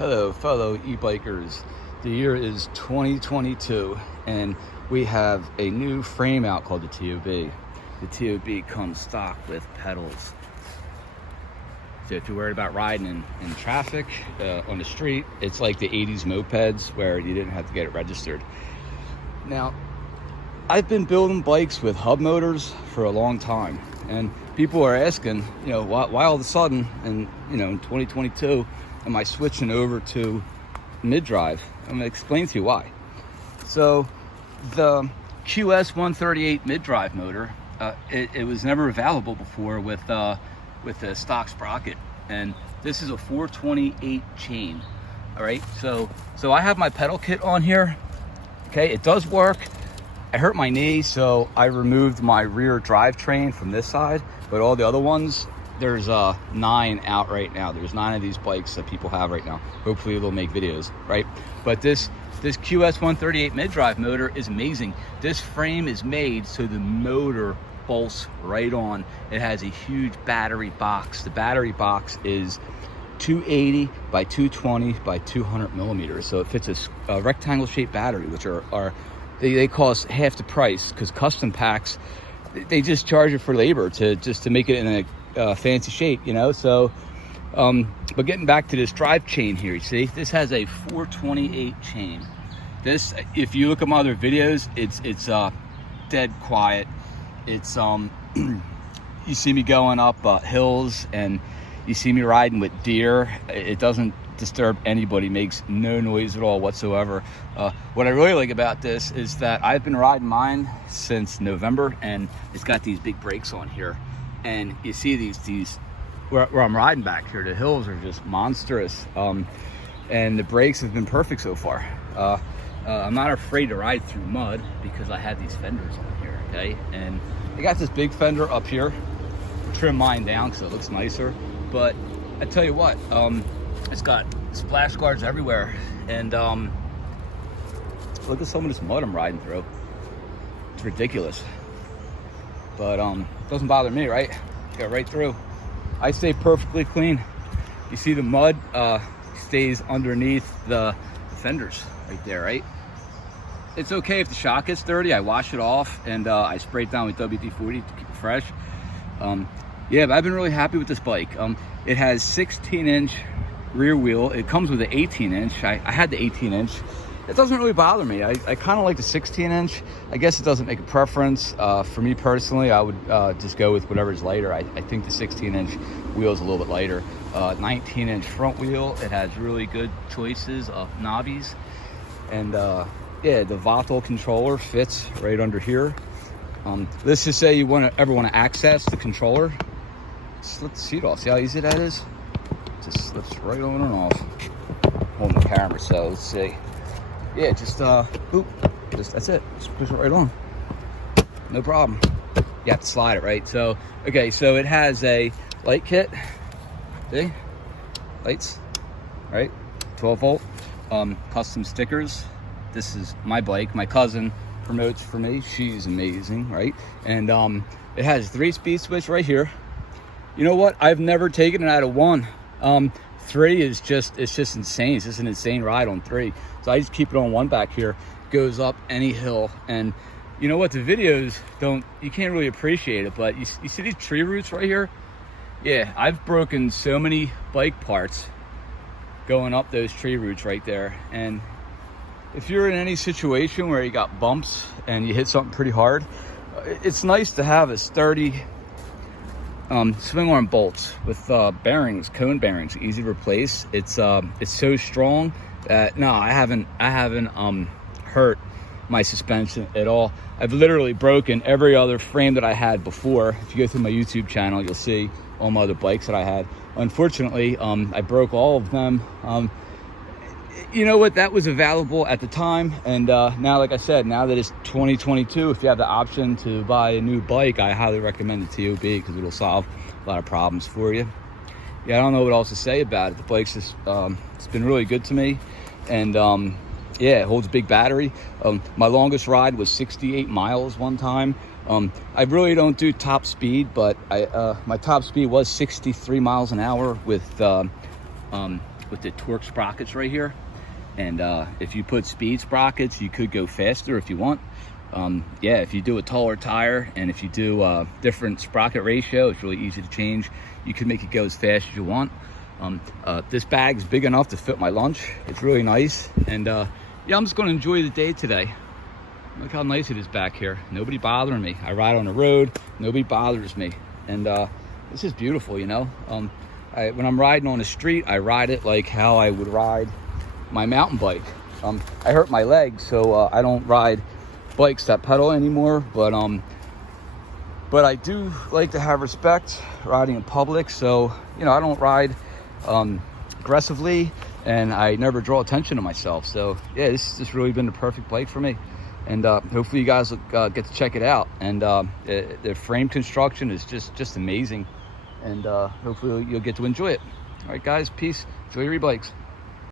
Hello, fellow e-bikers. The year is 2022, and we have a new frame out called the TOB. The TOB comes stock with pedals. So if you're worried about riding in traffic, on the street, it's like the 80s mopeds where you didn't have to get it registered. Now, I've been building bikes with hub motors for a long time, and people are asking, why all of a sudden, in 2022, am I switching over to mid-drive? I'm going to explain to you why. So the QS 138 mid-drive motor, it was never available before with the stock sprocket, and this is a 428 chain. All right, so I have my pedal kit on here. Okay, it does work. I hurt my knee, so I removed my rear drivetrain from this side, but all the other ones, there's 9 out right now. There's 9 of these bikes that people have right now. Hopefully they'll make videos, right? But this QS 138 mid-drive motor is amazing. This frame is made so the motor bolts right on. It has a huge battery box. The battery box is 280 by 220 by 200 millimeters. So it fits a rectangle shaped battery, which they cost half the price, because custom packs, they just charge you for labor to make it in a fancy shape, so but getting back to this drive chain here, you see this has a 428 chain. This, if you look at my other videos, it's dead quiet. It's you see me going up hills, and you see me riding with deer. It doesn't disturb anybody, makes no noise at all whatsoever. What I really like about this is that I've been riding mine since November, and it's got these big brakes on here. And you see these where I'm riding back here, the hills are just monstrous, and the brakes have been perfect so far. I'm not afraid to ride through mud because I have these fenders on here, okay? And I got this big fender up here. Trim mine down because it looks nicer, but I tell you what, it's got splash guards everywhere, and look at some of this mud I'm riding through. It's ridiculous. But doesn't bother me, right? Go right through. I stay perfectly clean. You see the mud stays underneath the fenders right there, right? It's okay if the shock gets dirty. I wash it off, and I spray it down with WD-40 to keep it fresh. Yeah, but I've been really happy with this bike. It has 16-inch rear wheel. It comes with an 18-inch. I had the 18-inch. It doesn't really bother me. I kind of like the 16-inch. I guess it doesn't make a preference. For me personally, I would just go with whatever's lighter. I think the 16-inch wheel is a little bit lighter. 19-inch front wheel. It has really good choices of knobbies. And yeah, the Vatel controller fits right under here. Let's just say you ever want to access the controller. Slip the seat off. See how easy that is? Just slips right on and off. Holding the camera, so let's see. Yeah, just boop, that's it. Just push it right on. No problem. You have to slide it, right? So, okay, so it has a light kit. See? Lights, right? 12 volt. Custom stickers. This is my bike. My cousin promotes for me. She's amazing, right? And it has 3-speed switch right here. You know what? I've never taken it out of 1. 3 is just insane. It's just an insane ride on 3. So I just keep it on 1 back here. Goes up any hill. And you know what? The videos you can't really appreciate it, but you see these tree roots right here? Yeah, I've broken so many bike parts going up those tree roots right there. And if you're in any situation where you got bumps and you hit something pretty hard, it's nice to have a sturdy swing arm bolts with bearings, cone bearings, easy to replace. It's so strong that no, I haven't hurt my suspension at all. I've literally broken every other frame that I had before. If you go through my YouTube channel, you'll see all my other bikes that I had. Unfortunately, I broke all of them. You know what? That was available at the time, and now, like I said, now that it's 2022, if you have the option to buy a new bike, I highly recommend the TOB because it'll solve a lot of problems for you. Yeah, I don't know what else to say about it. The bike's just it's been really good to me, and yeah, it holds a big battery. My longest ride was 68 miles one time. I really don't do top speed, but my top speed was 63 miles an hour with with the torque sprockets right here. And if you put speed sprockets, you could go faster if you want. Yeah, if you do a taller tire and if you do different sprocket ratio, it's really easy to change. You can make it go as fast as you want. This bag is big enough to fit my lunch. It's really nice. And yeah, I'm just going to enjoy the day today. Look how nice it is back here. Nobody bothering me. I ride on the road, nobody bothers me. And this is beautiful, you know. When I'm riding on the street, I ride it like how I would ride my mountain bike. I hurt my leg, so I don't ride bikes that pedal anymore, but I do like to have respect riding in public. So, you know, I don't ride aggressively, and I never draw attention to myself. So yeah, this has really been the perfect bike for me. And hopefully you guys will get to check it out. And the frame construction is just amazing. And hopefully you'll get to enjoy it. All right, guys, peace. Enjoy your e-bikes.